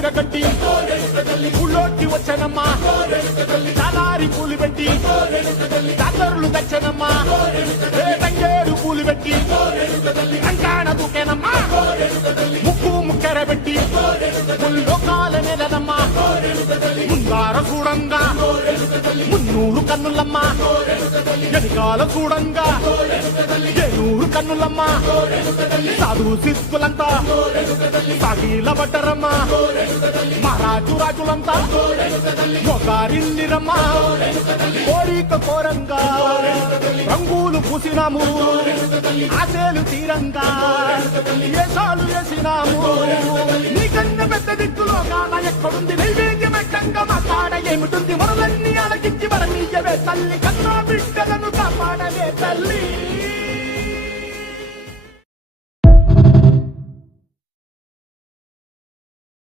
చీర కట్టి ఊళ్ళోకి వచ్చనమ్మా చాలారి పూలు పెట్టి జాతరులు తెచ్చనమ్మా తంగేరు పూలు పెట్టి కంకాణ దూకేనమ్మా ముక్కు ముక్కెర పెట్టి ముల్లోకాల నెలనమ్మా ముందార చూడంగా మున్నూరు కన్నులమ్మా వెనకాల చూడంగా ఏనూరు కన్నులమ్మా సాధు సిద్ధులంతా సాగిల బట్టరమ్మా మహారాజు రాజులంతా మొగారిందిరమ్మా కోరిక కోరంగా రంగులు పూసినాము ఆశలు తీరంగా ఏసాలు వేసినాము నీకన్నా